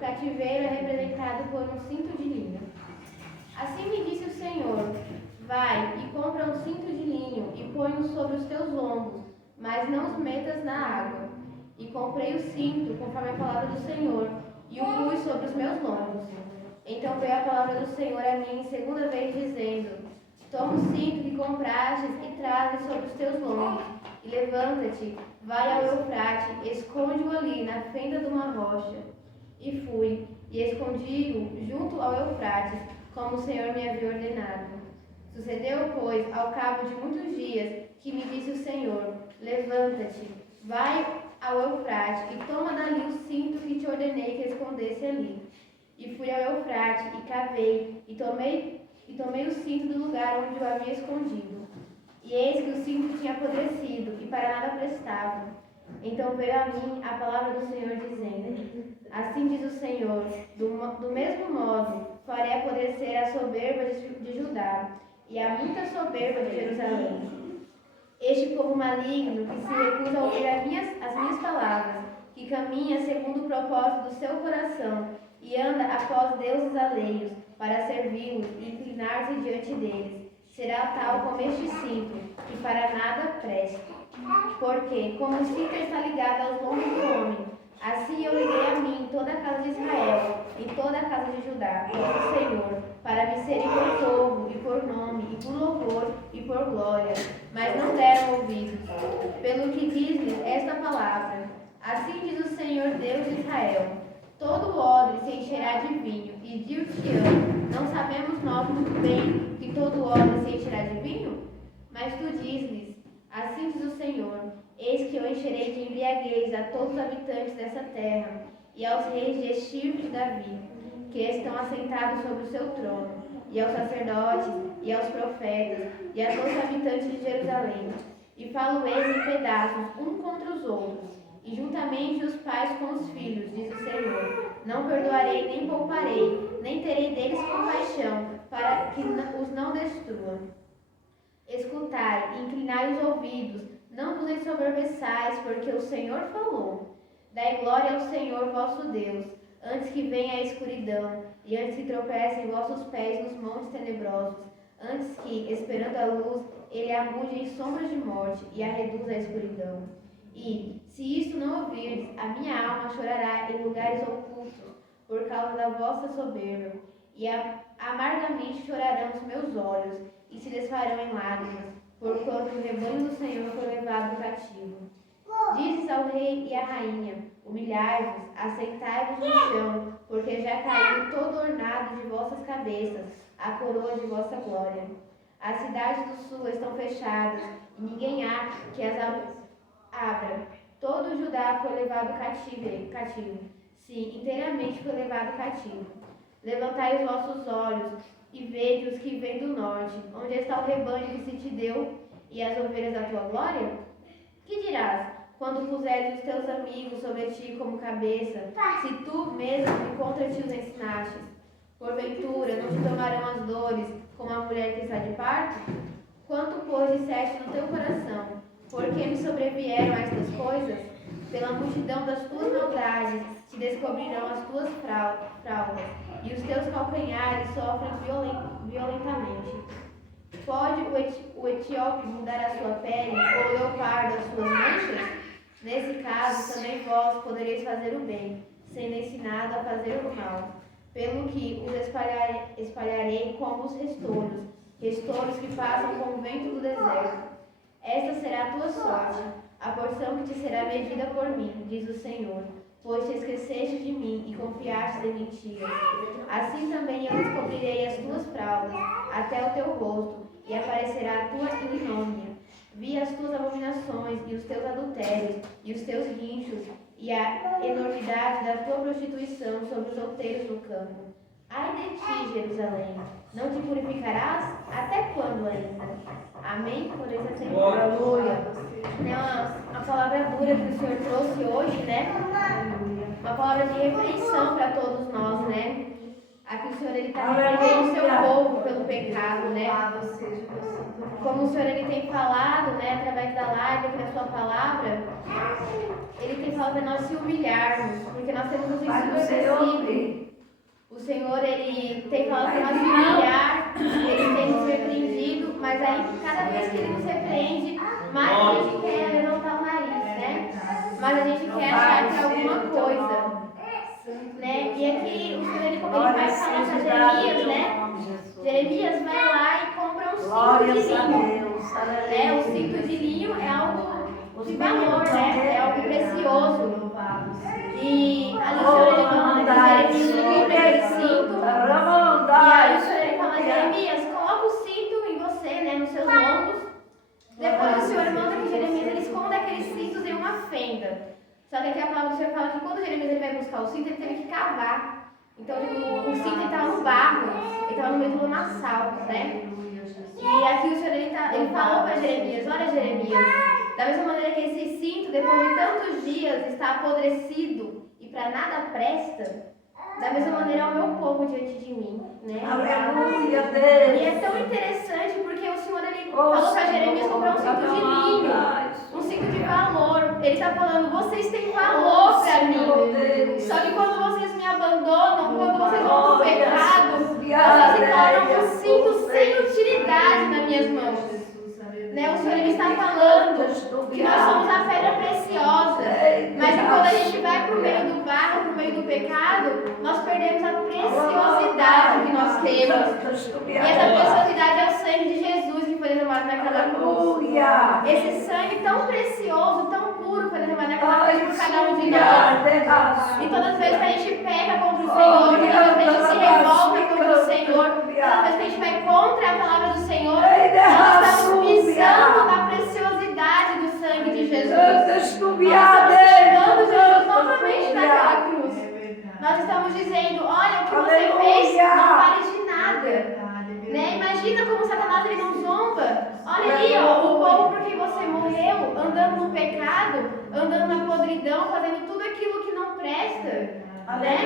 cativeiro é representado por um cinto de linho. Assim me disse o Senhor: vai e compra um cinto de linho e põe-o sobre os teus ombros, mas não os metas na água. E comprei o cinto, conforme a palavra do Senhor, e o pus sobre os meus lombos. Então veio a palavra do Senhor a mim segunda vez, dizendo: toma o cinto que comprastes e traze sobre os teus lombos, e levanta-te, vai ao Eufrate, esconde-o ali na fenda de uma rocha. E fui, e escondi-o junto ao Eufrates, como o Senhor me havia ordenado. Sucedeu, pois, ao cabo de muitos dias, que me disse o Senhor: levanta-te, vai ao Eufrate, e toma dali o cinto que te ordenei que escondesse ali. E fui ao Eufrate, e cavei, e tomei o cinto do lugar onde o havia escondido. E eis que o cinto tinha apodrecido, e para nada prestava. Então veio a mim a palavra do Senhor, dizendo: assim diz o Senhor, do mesmo modo farei apodrecer a soberba de Judá, e a muita soberba de Jerusalém. Este povo maligno que se recusa a ouvir as minhas palavras, que caminha segundo o propósito do seu coração, e anda após deuses alheios, para servi-los e inclinar-se diante deles, será tal como este cinto, que para nada presta. Porque, como o cinto está ligado aos lombos do homem, assim eu liguei a mim toda a casa de Israel e toda a casa de Judá, diz o Senhor, para me serem por povo, e por nome, e por louvor, e por glória. Mas não deram ouvidos. Pelo que diz-lhes esta palavra: assim diz o Senhor Deus de Israel: todo odre se encherá de vinho, e dir-te-ão: não sabemos nós muito bem que todo odre se encherá de vinho? Mas tu diz-lhes: assim diz o Senhor: eis que eu encherei de embriaguez a todos os habitantes dessa terra, e aos reis de Estir e de Davi, que estão assentados sobre o seu trono, e aos sacerdotes, e aos profetas, e a todos os habitantes de Jerusalém. E falo-eis em pedaços, um contra os outros, e juntamente os pais com os filhos, diz o Senhor. Não perdoarei, nem pouparei, nem terei deles compaixão, para que os não destruam. Escutai, inclinai os ouvidos, não vos ensoberbeçais, porque o Senhor falou. Dai glória ao Senhor vosso Deus, antes que venha a escuridão, e antes que tropecem vossos pés nos montes tenebrosos, antes que, esperando a luz, ele a mude em sombras de morte, e a reduza à escuridão. E, se isto não ouvirdes, a minha alma chorará em lugares ocultos, por causa da vossa soberba, e amargamente chorarão os meus olhos, e se desfarão em lágrimas, porquanto o rebanho do Senhor foi levado cativo. Dizes ao rei e à rainha: humilhai-vos, assentai-vos no chão, porque já caiu todo ornado de vossas cabeças, a coroa de vossa glória. As cidades do sul estão fechadas, e ninguém há que as abra. Todo Judá foi levado cativo. Sim, inteiramente foi levado cativo. Levantai os vossos olhos e vede os que vêm do norte. Onde está o rebanho que se te deu e as ovelhas da tua glória? Que dirás, quando puseres os teus amigos sobre ti como cabeça, se tu mesmo contra ti os ensinastes? Porventura, não te tomarão as dores como a mulher que está de parto? Quanto, pois, disseste no teu coração: por que me sobrevieram estas coisas? Pela multidão das tuas maldades te descobrirão as tuas fraldas, e os teus calcanhares sofrem violentamente. Pode o etíope mudar a sua pele, ou o leopardo as suas manchas? Nesse caso, também vós podereis fazer o bem, sendo ensinado a fazer o mal. Pelo que os espalharei como os restolhos que passam com o vento do deserto. Esta será a tua sorte, a porção que te será medida por mim, diz o Senhor, pois te esqueceste de mim e confiaste em mentiras. Assim também eu descobrirei as tuas fraldas até o teu rosto, e aparecerá a tua ignomínia. Vi as tuas abominações e os teus adultérios e os teus guinchos e a enormidade da tua prostituição sobre os outeiros do campo. Ai de ti, Jerusalém, não te purificarás? Até quando ainda? Amém? Por esse tempo. Aleluia. Uma palavra dura que o Senhor trouxe hoje, né? Uma palavra de repreensão para todos nós, né? Aqui o Senhor está repreendendo o seu povo pelo pecado, né? Como o Senhor ele tem falado, né, através da live, aqui na sua palavra, ele tem falado para nós se humilharmos, porque nós temos nos ensurdecido. O Senhor ele tem falado para nós se humilhar, ele tem nos repreendido, mas aí cada vez que ele nos repreende, mais a gente quer levantar o nariz, né? Mas a gente quer achar que é alguma coisa. Né? E aqui o Senhor ele vai falar para Jeremias, né? Jeremias vai lá e compra um cinto de linho. Né? O cinto de linho é algo de valor, né? É algo precioso. E ali o Senhor ele manda que Jeremias compra aquele cinto. E aí o Senhor ele fala, Jeremias, coloca o cinto em você, né? Nos seus lombos. Depois o Senhor manda que Jeremias ele esconda aqueles cintos em uma fenda. Só que aqui a palavra do Senhor fala que quando Jeremias ele vai buscar o cinto, ele teve que cavar. Então o cinto estava no barro, ele estava no meio do lamaçal, né? E aqui o Senhor ele falou para Jeremias, olha Jeremias, da mesma maneira que esse cinto, depois de tantos dias, está apodrecido e para nada presta, da mesma maneira é o meu povo diante de mim, né? Aleluia, Deus. E é tão interessante porque o Senhor ele falou para Jeremias comprar um cinto de linho, um cinto de valor. Ele está falando, vocês têm valor para mim. Só que quando vocês me abandonam, quando vocês vão no pecado, vocês se tornam um cinto sem utilidade nas minhas mãos. Né? O Senhor ele está falando que nós somos a pedra preciosa, mas que quando a gente vai para o meio do barro, para o meio do pecado, nós perdemos a preciosidade que nós temos. E essa preciosidade é o sangue de Jesus que foi derramado naquela cruz. Esse sangue tão precioso, tão puro, foi derramado naquela cruz por cada um de nós. E todas as vezes que a gente peca contra o Senhor, todas as vezes que a gente se revolta contra o Senhor, todas as vezes que a gente vai contra a palavra do Senhor, nós estamos pisando na preciosidade do sangue de Jesus. Nós estamos tirando Jesus novamente daquela cruz. Nós estamos dizendo, olha, o que você fez não vale de nada. Né? Imagina como Satanás ele não zomba. Olha aí, ó, o povo porque você morreu, andando no pecado, andando na podridão, fazendo tudo aquilo que não presta. Né?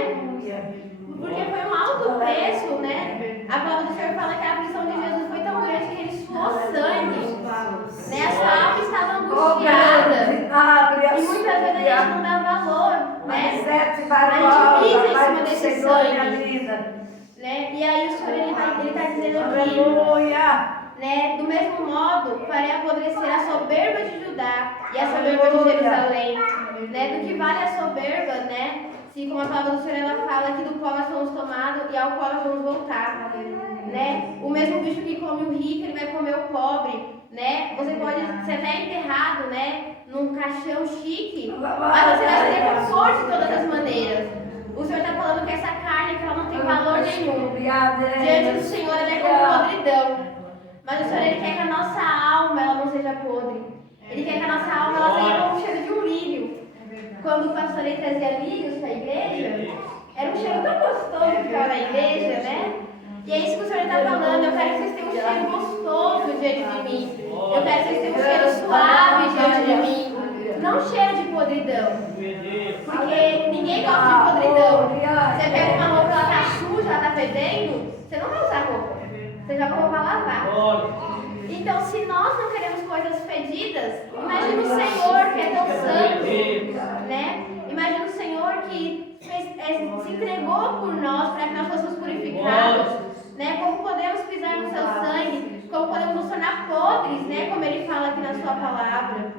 Porque foi um alto preço, né? A palavra do Senhor fala que a aflição de Jesus foi tão grande que ele suou sangue. Né? A sua alma estava angustiada. E muitas vezes a gente não dá valor, né? A gente pisa em cima desse sangue. Né? E aí o Senhor ele está dizendo aqui, né? Do mesmo modo, farei apodrecer a soberba de Judá e a soberba de Jerusalém. Né? Do que vale a soberba, né? Se como a palavra do Senhor ela fala que do pó nós fomos tomados e ao pó nós vamos voltar. Né? O mesmo bicho que come o rico, ele vai comer o pobre. Né? Você pode ser até enterrado, né? Num caixão chique, mas você vai ter conforto de todas as maneiras. O Senhor está falando que essa carne que ela não tem valor nenhum. Diante do Senhor ela é como podridão. Mas o Senhor ele quer que a nossa alma ela não seja podre. Ele quer que a nossa alma ela seja como o cheiro de um lírio. Quando o pastor ele trazia lírios para a igreja, era um cheiro tão gostoso que ficava na igreja, né? E é isso que o Senhor está falando. Eu quero que vocês tenham um cheiro gostoso diante de mim. Eu quero que vocês tenham um cheiro suave diante de mim. Não cheiro de podridão. Porque ninguém gosta de podridão. Você pega uma roupa, ela está suja, ela está fedendo, você não vai usar roupa. Você joga a roupa para lavar. Então, se nós não queremos coisas fedidas, imagina o Senhor que é tão santo. Né? Imagina o Senhor que se entregou por nós para que nós fôssemos purificados. Né? Como podemos pisar no seu sangue, como podemos nos tornar podres, né? Como ele fala aqui na sua palavra.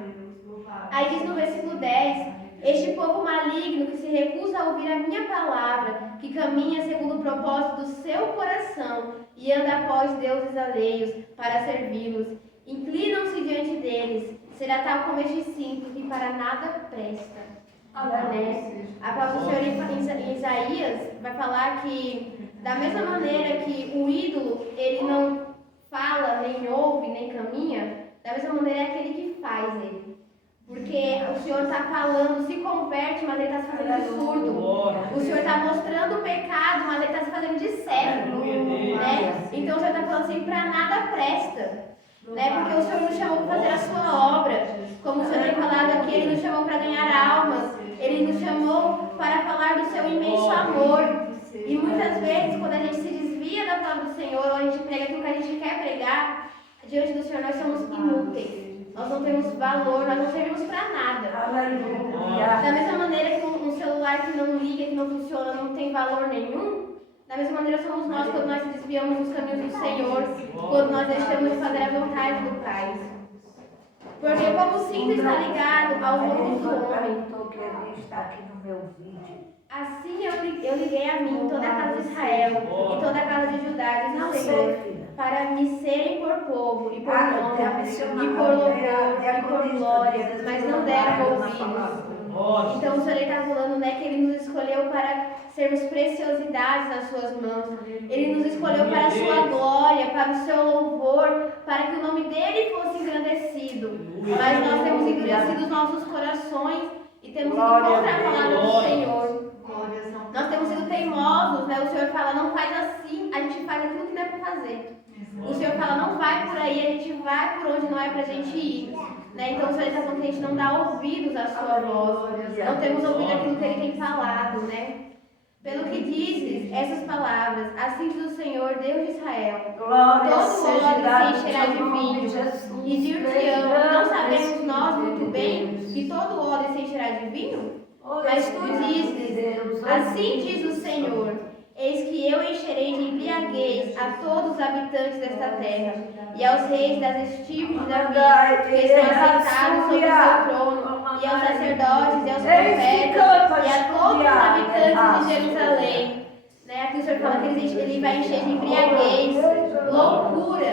Aí diz no versículo 10, este povo maligno que se recusa a ouvir a minha palavra, que caminha segundo o propósito do seu coração e anda após deuses alheios para servi-los, inclinam-se diante deles, será tal como este cinto que para nada presta. Né? A palavra do Senhor em Isaías vai falar que da mesma maneira que o ídolo ele não fala, nem ouve, nem caminha, da mesma maneira é aquele que faz ele. Porque o Senhor está falando, se converte, mas ele está se fazendo de surdo. O Senhor está mostrando o pecado, mas ele está se fazendo de cego. Né? Então o Senhor está falando assim, para nada presta. Né? Porque o Senhor nos chamou para fazer a sua obra. Como o Senhor tem falado aqui, ele nos chamou para ganhar almas. Ele nos chamou para falar do seu imenso amor. E muitas vezes, quando a gente se desvia da palavra do Senhor, ou a gente prega aquilo que a gente quer pregar, diante do Senhor nós somos inúteis. Nós não temos valor, nós não servimos para nada. Da mesma maneira que um celular que não liga, que não funciona, não tem valor nenhum, da mesma maneira somos nós quando nós se desviamos dos caminhos do Senhor, quando nós deixamos de fazer a vontade do Pai. Porque como o cinto está ligado aos lombos do homem, assim eu liguei a mim, toda a casa de Israel e toda a casa de Judá, diz o Senhor, para me serem por povo e por nome, e por louvor, e por glória, mas não deram ouvidos. Então o Senhor está falando, né, que Ele nos escolheu para sermos preciosidades nas suas mãos. Ele nos escolheu para a sua glória, para o seu louvor, para que o nome dele fosse engrandecido. Mas nós temos endurecido os nossos corações e temos ido contra a palavra do Senhor. Nós temos sido teimosos, né? O Senhor fala, não faz assim, a gente faz aquilo que não é para fazer. O Senhor fala, não vai por aí, a gente vai por onde não é para a gente ir. Né? Então o Senhor está falando que a gente não dá ouvidos à sua voz. Não temos ouvido aquilo que Ele tem falado, né? Pelo que dizes essas palavras, assim diz o Senhor, Deus de Israel, todo ódio se encherá de vinho, e dir-te-ão, não sabemos nós muito bem que todo ódio se encherá de vinho? Mas tu dizes, assim diz o Senhor, eis que eu encherei de embriaguez a todos os habitantes desta terra, e aos reis das estirpes de Davi, que estão assentados sobre o seu trono, e aos sacerdotes, e aos profetas, e a todos os habitantes de Jerusalém. Né? Aqui o Senhor fala que ele vai encher de embriaguez, loucura,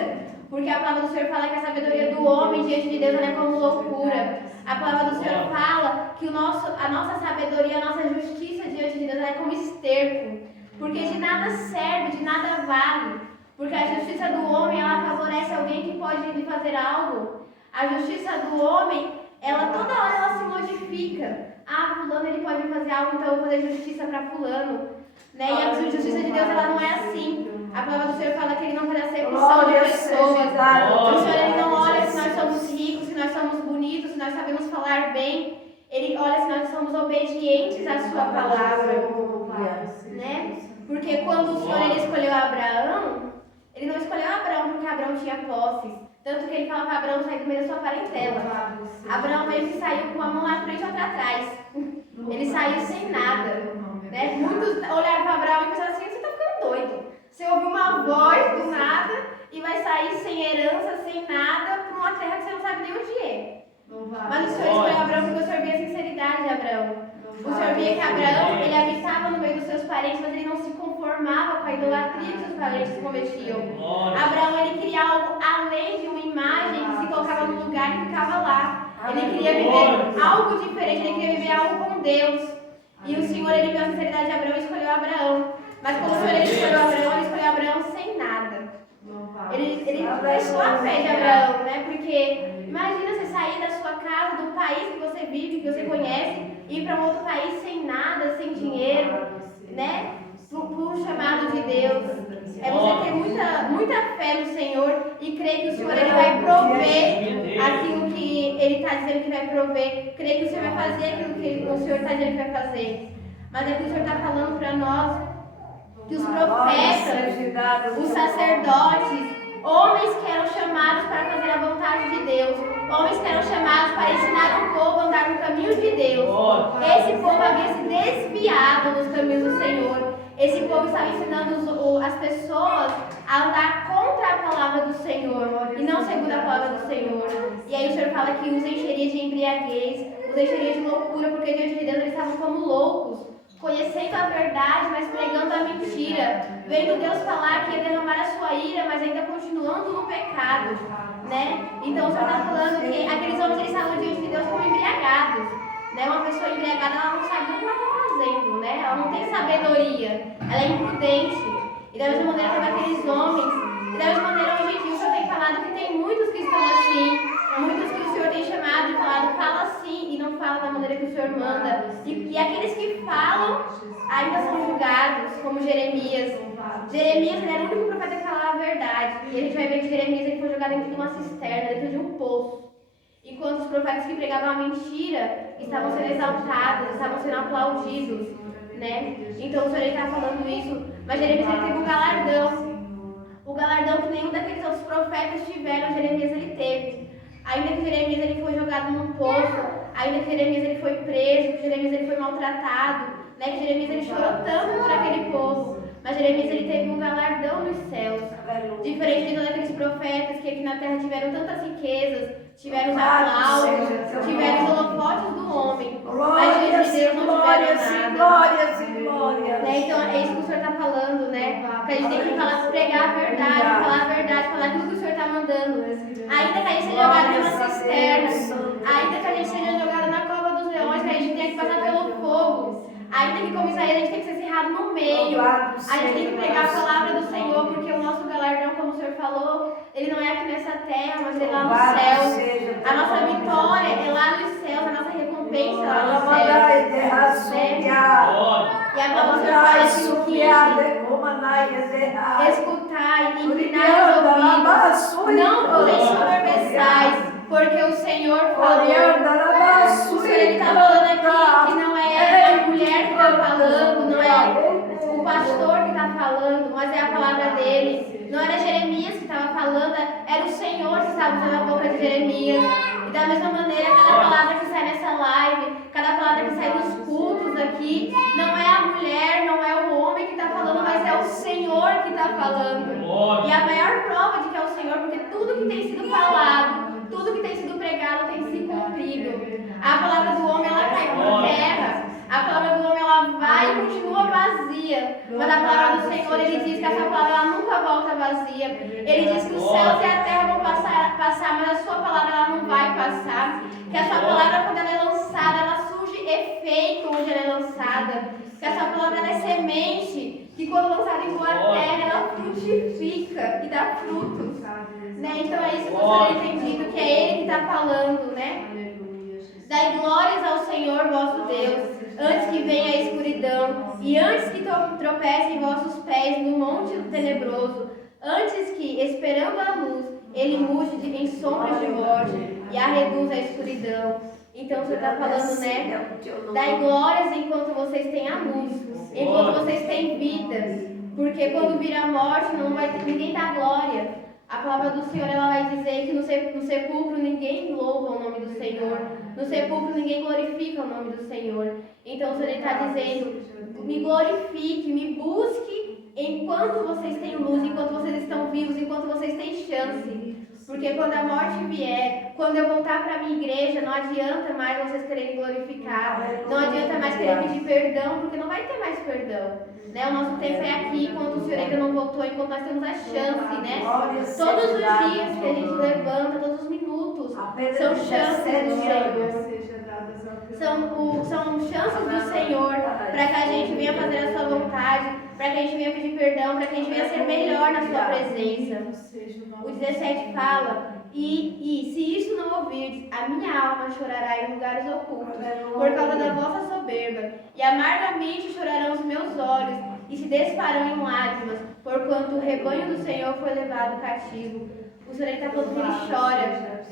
porque a palavra do Senhor fala que a sabedoria do homem diante de Deus é como loucura. A palavra do Senhor fala que a nossa sabedoria, a nossa justiça diante de Deus é como esterco, porque de nada serve, de nada vale, porque a justiça do homem, ela favorece alguém que pode lhe fazer algo. A justiça do homem, ela toda hora ela se modifica. Ah, fulano ele pode fazer algo, então eu vou fazer justiça para fulano. Né? E a justiça de Deus, ela não é assim. A palavra do Senhor fala que Ele não faz acepção de pessoas. O Senhor ele não olha se nós somos ricos, se nós somos bonitos, se nós sabemos falar bem. Ele olha se nós somos obedientes à sua palavra. Né? Porque quando o Senhor ele escolheu Abraão, Ele não escolheu Abraão porque Abraão tinha posses. Tanto que Ele fala para Abraão sair do meio da sua parentela. Abraão mesmo que saiu com uma mão na frente e outra atrás. Ele saiu sem nada. Né? Muitos olharam para Abraão e pensaram assim, você está ficando doido. Você ouve uma voz do nada e vai sair sem herança, sem nada, para uma terra que você não sabe nem onde é. Mas o Senhor escolheu Abraão porque o Senhor via a sinceridade de Abraão. O Senhor via que Abraão, ele habitava no meio dos seus parentes, mas ele não se conformava com a idolatria que seus parentes cometiam. Abraão, ele queria algo além de uma imagem que se colocava no lugar e ficava lá. Ele queria viver algo diferente, ele queria viver algo com Deus. E o Senhor, ele viu a sinceridade de Abraão e escolheu Abraão. Mas quando o Senhor ele escolheu Abraão sem nada. Ele testou a fé de Abraão, né? Porque imagina você sair da sua casa, do país que você vive, que você conhece, e ir para um outro país sem nada, sem dinheiro, né? Por chamado de Deus. É você ter muita fé no Senhor e crer que o Senhor ele vai prover aquilo que Ele está dizendo que vai prover. Crer que o Senhor vai fazer aquilo que o Senhor está dizendo que vai fazer. Mas aqui o Senhor está falando para nós que os profetas, os sacerdotes, homens que eram chamados para fazer a vontade de Deus, homens que eram chamados para ensinar o povo a andar no caminho de Deus. Esse povo havia se desviado dos caminhos do Senhor. Esse povo estava ensinando as pessoas a andar contra a palavra do Senhor e não segundo a palavra do Senhor. E aí o Senhor fala que os encheria de embriaguez, os encheria de loucura, porque diante de Deus eles estavam como loucos, conhecendo a verdade, mas pregando a mentira, vendo Deus falar que ia derramar a sua ira, mas ainda continuando no pecado, né? Então o Senhor está falando que aqueles homens eles estavam diante de Deus como embriagados, né? Uma pessoa embriagada, ela não sabe o que ela está fazendo, né? Ela não tem sabedoria, ela é imprudente. E da mesma maneira que aqueles homens, e da mesma maneira hoje em dia o Senhor tem falado que tem muitos que estão assim, muitos que o Senhor tem chamado e falado, fala assim, e não fala da maneira que o Senhor manda. E aqueles que falam ainda são julgados, como Jeremias. Jeremias ele era o único profeta que falava a verdade. E a gente vai ver que Jeremias ele foi jogado dentro de uma cisterna, dentro de um poço. Enquanto os profetas que pregavam a mentira estavam sendo exaltados, estavam sendo aplaudidos. né? Então o Senhor está falando isso, mas Jeremias ele teve um galardão. O galardão que nenhum daqueles outros profetas tiveram, Jeremias ele teve. Ainda que Jeremias ele foi jogado num poço, ainda que Jeremias ele foi preso, que Jeremias ele foi maltratado, né? Que Jeremias ele chorou tanto por aquele povo, mas Jeremias ele teve um galardão nos céus. Diferente de todos aqueles profetas que aqui na terra tiveram tantas riquezas, tiveram os aplausos, tiveram os holofotes do homem, mas diante de Deus não tiveram nada. Né? Então é isso que o Senhor está falando, né? Que a gente tem que falar, pregar a verdade, falar aquilo que o Senhor está mandando. Ainda que a gente seja jogado numa cisterna, ainda que a gente seja jogado na cova dos leões, que a gente tenha que passar pelo fogo, ainda que como Isaías a gente tem que ser cerrado no meio, a gente tem que pregar a palavra do Senhor, porque o nosso galardão, como o Senhor falou, ele não é aqui nessa terra, mas ele é lá nos céus. A nossa vitória é lá nos céus, a nossa recompensa é lá nos céus. Né? E a palavra do Senhor fala aqui no 15: escutai, inclinai os ouvidos, não vos ensoberbeçais, porque o Senhor falou. O Senhor está falando aqui que não é a mulher que está falando, não é o pastor que está falando, mas é a palavra dele. Não era Jeremias que estava falando, era o Senhor que estava usando a boca de Jeremias. E da mesma maneira, cada palavra que sai nessa live, cada palavra que sai dos cultos aqui, não é a mulher, não é o homem que está falando, mas é o Senhor que está falando. E a maior prova de que é o Senhor, porque tudo que tem sido falado, tudo que tem sido pregado tem se cumprido. A palavra do homem, ela cai por terra. A palavra do homem, ela vai e continua vazia. Mas a palavra do Senhor, ele diz que essa palavra ela nunca volta vazia. Ele diz que os céus e a terra vão passar, mas a sua palavra ela não vai passar. Que a sua palavra, quando ela é lançada, ela surge efeito onde ela é lançada. Que essa palavra ela é semente, que quando lançada em boa terra, ela frutifica e dá frutos. Né? Então é isso que você tem entendido, que é Ele que está falando, né? Dai glórias ao Senhor vosso Deus, antes que venha a escuridão, e antes que tropecem vossos pés no monte tenebroso, antes que, esperando a luz, ele mude em sombras de morte e a reduza à escuridão. Então o Senhor está falando, né? Dai glórias enquanto vocês têm a luz, enquanto vocês têm vida, porque quando vir a morte não vai ter ninguém dar glória. A palavra do Senhor ela vai dizer que no sepulcro ninguém louva o nome do Senhor. No sepulcro ninguém glorifica o nome do Senhor. Então o Senhor está dizendo, me glorifique, me busque enquanto vocês têm luz, enquanto vocês estão vivos, enquanto vocês têm chance. Porque quando a morte vier, quando eu voltar para a minha igreja, não adianta mais vocês quererem glorificar, não adianta mais querer pedir perdão, porque não vai ter mais perdão. Né? O nosso tempo é aqui, enquanto o Senhor ainda não voltou, enquanto nós temos a chance, né? Todos os dias que a gente levanta, todos os minutos, são chances do Senhor. São chances do Senhor para que a gente venha fazer a sua vontade, para que a gente venha pedir perdão, para que a gente venha ser melhor na sua presença. O 17 fala, e se isso não ouvirdes, a minha alma chorará em lugares ocultos, por causa da vossa soberba, e amargamente chorarão os meus olhos, e se desfarão em lágrimas, porquanto o rebanho do Senhor foi levado cativo. O Senhor está falando que ele chora.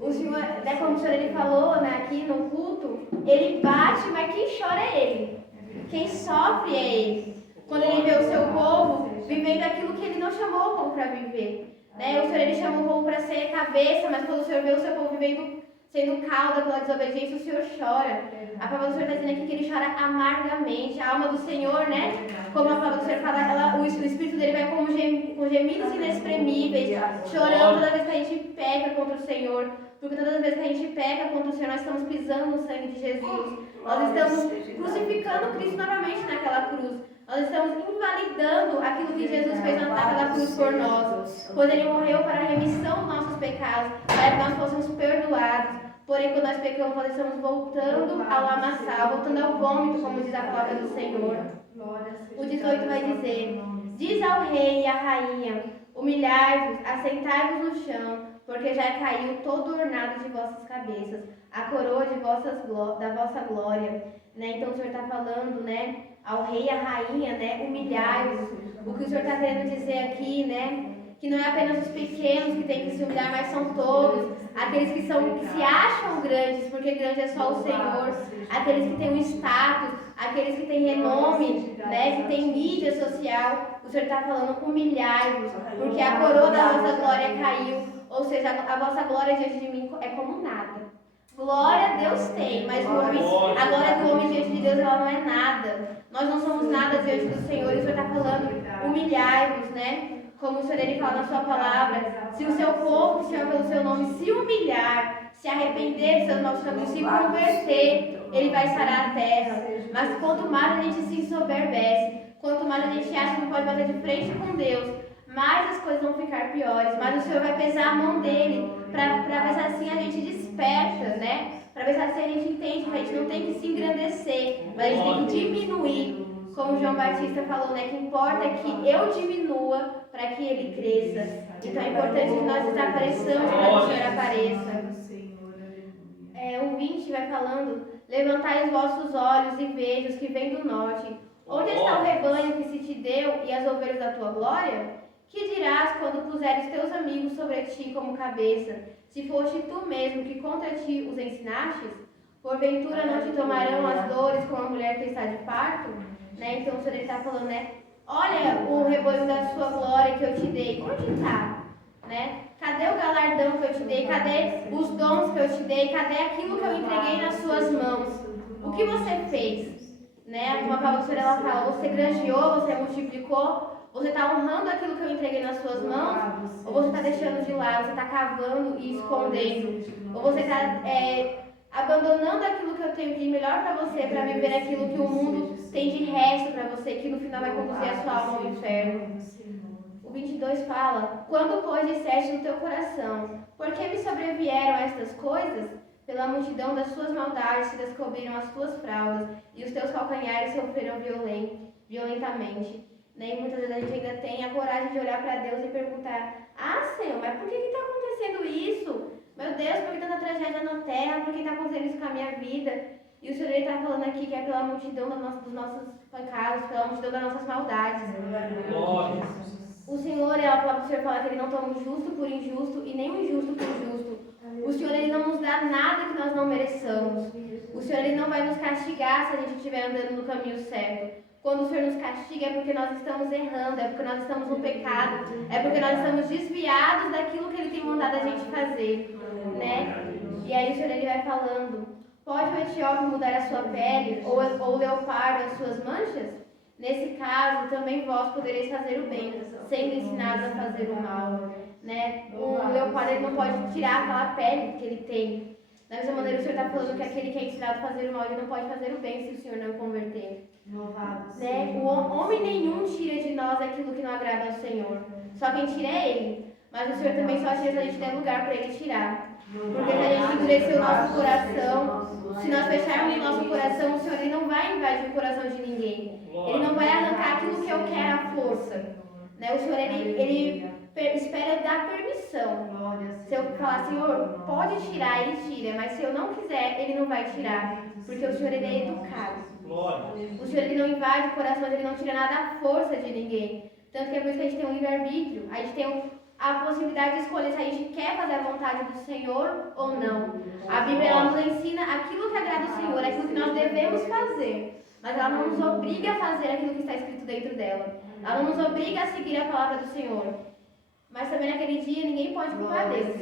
O Senhor, né, como o Senhor ele falou, né, aqui no culto, ele bate, mas quem chora é ele. Quem sofre é ele. Quando ele vê o seu povo vivendo aquilo que ele não chamou o povo para viver. Né? O Senhor ele chamou o povo para ser cabeça, mas quando o Senhor vê o seu povo vivendo, sendo cauda pela desobediência, o Senhor chora. A palavra do Senhor está dizendo aqui que ele chora amargamente. A alma do Senhor, né? Como a palavra do Senhor fala, o espírito dele vai com gemidos inexprimíveis, chorando toda vez que a gente peca contra o Senhor. Porque todas as vezes que a gente peca contra o Senhor, nós estamos pisando no sangue de Jesus. Nós estamos crucificando Cristo novamente naquela cruz. Nós estamos invalidando aquilo que Jesus fez naquela cruz por nós. Quando Ele morreu para a remissão dos nossos pecados, para que nós fôssemos perdoados. Porém, quando nós pecamos, nós estamos voltando ao lamaçal, voltando ao vômito, como diz a palavra do Senhor. O 18 vai dizer, diz ao rei e à rainha, humilhai-vos, assentai-vos no chão, porque já caiu todo o ornado de vossas cabeças, a coroa de da vossa glória. Né? Então o Senhor está falando, né, ao rei e à rainha, né, humilhai-vos. O que o Senhor está querendo dizer aqui, né, que não é apenas os pequenos que têm que se humilhar, mas são todos. Aqueles que se acham grandes, porque grande é só o Senhor. Aqueles que têm um status, aqueles que têm renome, né, que têm mídia social, o Senhor está falando, humilhai-vos, porque a coroa da vossa glória caiu, ou seja, a vossa glória diante de mim é como nada. Glória a Deus tem, mas a glória do homem diante de Deus ela não é nada. Nós não somos nada diante do Senhor, e o Senhor está falando, humilhai-vos, né? Como o Senhor ele fala na sua palavra, se o seu povo que se chama pelo seu nome se humilhar, se arrepender de seus maus caminhos, se converter, ele vai sarar a terra. Mas quanto mais a gente se ensoberbece, quanto mais a gente acha que não pode bater de frente com Deus, mais as coisas vão ficar piores, mas o Senhor vai pesar a mão dele, para ver se assim a gente desperta, né? Para ver se assim a gente entende que a gente não tem que se engrandecer, mas a gente tem que diminuir. Como João Batista falou, né? Que importa é que eu diminua para que ele cresça. Então é importante que nós desapareçamos para que o Senhor apareça. O 20 vai falando, levantai os vossos olhos e veja os que vêm do norte. Onde está o rebanho que se te deu e as ovelhas da tua glória? Que dirás quando puseres teus amigos sobre ti como cabeça, se foste tu mesmo que contra ti os ensinastes? Porventura não te tomarão as dores como a mulher que está de parto? Né? Então o Senhor está falando, né? Olha o rebanho da sua glória que eu te dei, onde está? Né? Cadê o galardão que eu te dei? Cadê os dons que eu te dei? Cadê aquilo que eu entreguei nas suas mãos? O que você fez? Né? Como a palavra ela fala, você granjeou, você multiplicou? Você está honrando aquilo que eu entreguei nas suas mãos? Ou você está deixando de lado, você está cavando e escondendo? Ou você está abandonando aquilo que eu tenho de melhor para você, para viver aquilo que o mundo tem de resto para você, que no final vai conduzir a sua alma ao inferno? O 22 fala, quando pois disseste no teu coração, por que me sobrevieram estas coisas? Pela multidão das suas maldades se descobriram as tuas fraldas, e os teus calcanhares sofreram violentamente. Né? E muitas vezes a gente ainda tem a coragem de olhar para Deus e perguntar, Senhor, mas por que está acontecendo isso? Meu Deus, por que tanta tragédia na terra? Por que está acontecendo isso com a minha vida? E o Senhor está falando aqui que é pela multidão dos nossos pecados, pela multidão das nossas maldades. O Senhor, a palavra do Senhor fala que Ele não toma o justo por injusto e nem o injusto por justo. O Senhor, Ele não nos dá nada que nós não mereçamos. O Senhor, Ele não vai nos castigar se a gente estiver andando no caminho certo. Quando o Senhor nos castiga é porque nós estamos errando, é porque nós estamos no pecado, é porque nós estamos desviados daquilo que Ele tem mandado a gente fazer, né? E aí o Senhor ele vai falando, pode o etíope mudar a sua pele ou o leopardo as suas manchas? Nesse caso, também vós podereis fazer o bem, sendo ensinados a fazer o mal, né? O leopardo ele não pode tirar aquela pele que ele tem. Da mesma maneira, o Senhor está falando que aquele que é ensinado a fazer o mal, ele não pode fazer o bem se o Senhor não converter. Né? O homem nenhum tira de nós aquilo que não agrada ao Senhor. Só quem tira é Ele. Mas o Senhor também só tira se a gente der lugar para Ele tirar. Porque se a gente endurecer o nosso coração, se nós fecharmos o nosso coração, o Senhor ele não vai invadir o coração de ninguém. Ele não vai arrancar aquilo que eu quero à força. Né? O Senhor ele espera dar permissão. Se eu falar, Senhor, pode tirar, Ele tira. Mas se eu não quiser, Ele não vai tirar. Porque o Senhor ele é educado. O Senhor ele não invade o coração, Ele não tira nada à força de ninguém. Tanto que é por isso que a gente tem um livre-arbítrio. A gente tem a possibilidade de escolher se a gente quer fazer a vontade do Senhor ou não. A Bíblia ela nos ensina aquilo que agrada ao Senhor, aquilo que nós devemos fazer. Mas ela não nos obriga a fazer aquilo que está escrito dentro dela. Ela não nos obriga a seguir a palavra do Senhor. Mas também naquele dia ninguém pode culpar Deus.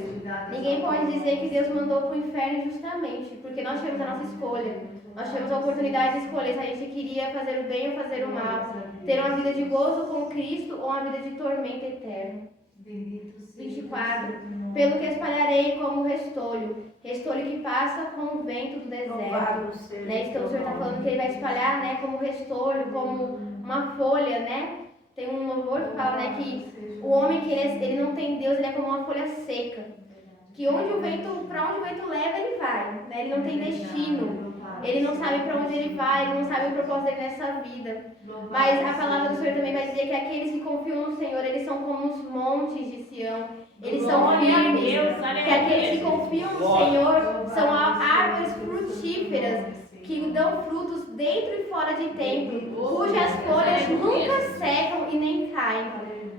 Ninguém pode dizer que Deus mandou para o inferno injustamente, porque nós tivemos a nossa escolha. Nós tivemos a oportunidade de escolher se a gente queria fazer o bem ou fazer o mal. Ter uma vida de gozo com Cristo ou uma vida de tormento eterno. 24. Pelo que espalharei como restolho que passa com o vento do deserto. Né? Então o Senhor está falando que Ele vai espalhar, né, como restolho, como uma folha, né? Tem um louvor que fala, né, que o homem que ele não tem Deus, ele é como uma folha seca. Que para onde o vento leva, ele vai. Né? Ele não tem destino. Ele não sabe para onde ele vai, ele não sabe o propósito dele nessa vida. Mas a palavra do Senhor também vai dizer que aqueles que confiam no Senhor, eles são como os montes de Sião. Eles são firmes. Que aqueles que confiam no Senhor são árvores frutíferas que dão frutos dentro e fora de tempo, cujas folhas nunca secam e nem caem.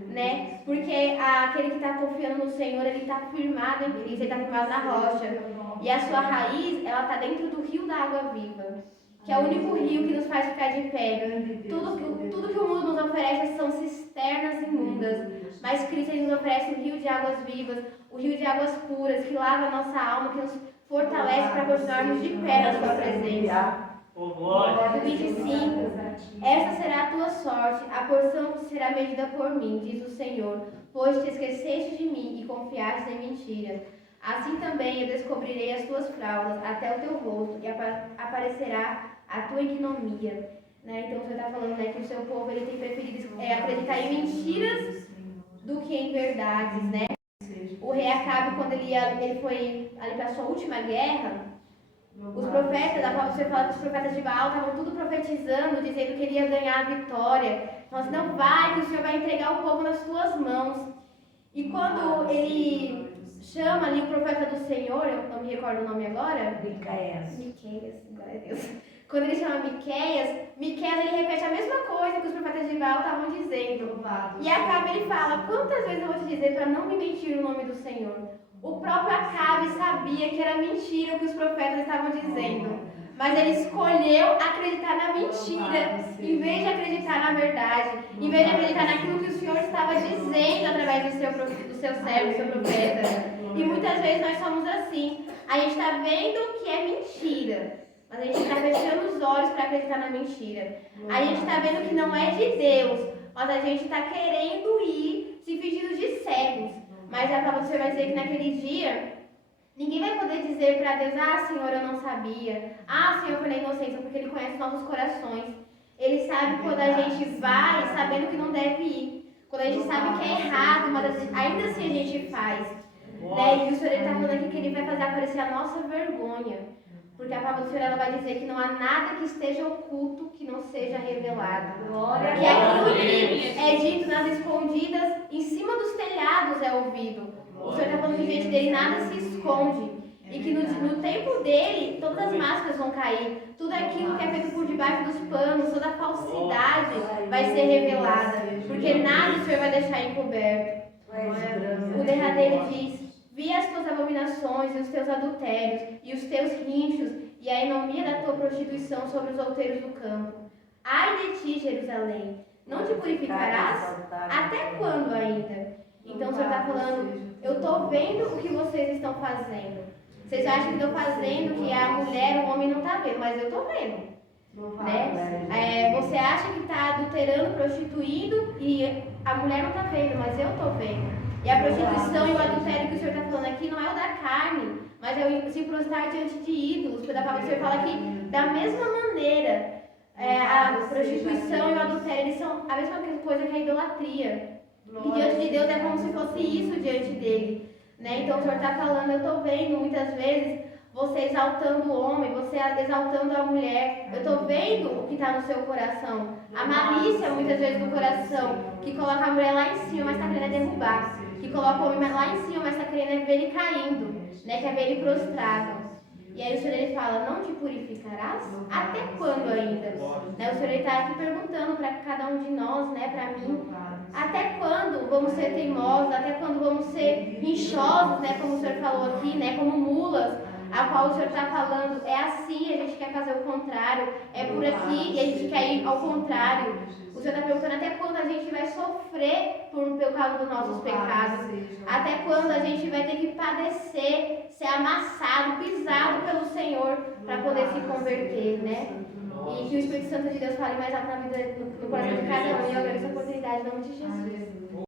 Né? Porque aquele que está confiando no Senhor, ele está firmado em Cristo, ele está firmado na rocha. E a sua raiz, ela está dentro do rio da água viva. que é o único rio que nos faz ficar de pé. Tudo que o mundo nos oferece são cisternas imundas, mas Cristo ele nos oferece o rio de águas vivas, o rio de águas puras, que lava a nossa alma, que nos fortalece para continuarmos de pé na sua presença. No 25, esta será a tua sorte, a porção que será medida por mim, diz o Senhor, pois te esqueceste de mim e confiaste em mentiras. Assim também eu descobrirei as tuas fraldas até o teu rosto e aparecerá a tua ignomia. Né? Então você está falando, né, que o seu povo ele tem preferido acreditar em mentiras do que em verdades, né? O rei Acabe, quando ele foi ali para a sua última guerra, os profetas, você fala que os profetas de Baal estavam tudo profetizando, dizendo que ele ia ganhar a vitória. Então assim, não vai, que o Senhor vai entregar o povo nas tuas mãos. E quando ele chama ali o profeta do Senhor, eu não me recordo o nome agora. Miqueias, glória a Deus. Quando ele chama Miqueias ele repete a mesma coisa que os profetas de Baal estavam dizendo. E Acabe ele fala, quantas vezes eu vou te dizer para não me mentir o nome do Senhor? O próprio Acabe sabia que era mentira o que os profetas estavam dizendo. Mas ele escolheu acreditar na mentira, em vez de acreditar na verdade, em vez de acreditar naquilo que o Senhor estava dizendo através do seu servo, do seu profeta. E muitas vezes nós somos assim. A gente está vendo que é mentira, mas a gente está fechando os olhos para acreditar na mentira. A gente está vendo que não é de Deus, mas a gente está querendo ir se fingindo de cegos. Mas a palavra do Senhor vai dizer que naquele dia, ninguém vai poder dizer para Deus, Senhor, eu não sabia. Senhor, foi na inocência, porque Ele conhece nossos corações. Ele sabe quando a gente vai sabendo que não deve ir. Quando a gente sabe que é errado, mas ainda assim a gente faz. Né? E o Senhor está falando aqui que Ele vai fazer aparecer a nossa vergonha. Porque a palavra do Senhor ela vai dizer que não há nada que esteja oculto que não seja revelado. Que aquilo que é dito nas escondidas, em cima dos telhados é ouvido. O Senhor está falando que diante dele nada se esconde. E que no tempo dele, todas as máscaras vão cair. Tudo aquilo que é feito por debaixo dos panos, toda a falsidade vai ser revelada. Porque nada o Senhor vai deixar encoberto. O derradeiro diz, vi as tuas abominações e os teus adultérios e os teus rinchos e a enomia da tua prostituição sobre os outeiros do campo. Ai de ti, Jerusalém, não te purificarás? Até quando ainda? Então o Senhor está falando, eu estou vendo o que vocês estão fazendo. Vocês acham que estão fazendo, que a mulher, o homem não está vendo, mas eu estou vendo. Né? Você acha que está adulterando, prostituindo e a mulher não está vendo, mas eu estou vendo. E a prostituição e o adultério que o Senhor está falando aqui não é o da carne, mas é o se prostrar diante de ídolos. Porque a palavra do Senhor fala que, da mesma maneira, a prostituição e o adultério eles são a mesma coisa que a idolatria. E diante de Deus é como se fosse isso diante dele. Né? Então o Senhor está falando, eu estou vendo muitas vezes você exaltando o homem, você exaltando a mulher. Eu estou vendo o que está no seu coração. A malícia muitas vezes no coração, que coloca a mulher lá em cima, mas está querendo derrubar. Que coloca o homem lá em cima, mas está querendo ver ele caindo, né? Quer ver ele prostrado. E aí o Senhor ele fala, não te purificarás? Até quando ainda? Né? O Senhor está aqui perguntando para cada um de nós, né? Para mim, até quando vamos ser teimosos? Até quando vamos ser rinchosos, né? Como o Senhor falou aqui, né? Como mulas, a qual o Senhor está falando, é assim, a gente quer fazer o contrário, é por aqui e a gente quer ir ao contrário. O Senhor está perguntando até quando a gente vai sofrer por causa dos nossos pecados, até quando a gente vai ter que padecer, ser amassado, pisado pelo Senhor para poder se converter, né? E que o Espírito Santo de Deus fale mais alto na vida, no coração de cada um, e eu agradeço a oportunidade em nome de Jesus.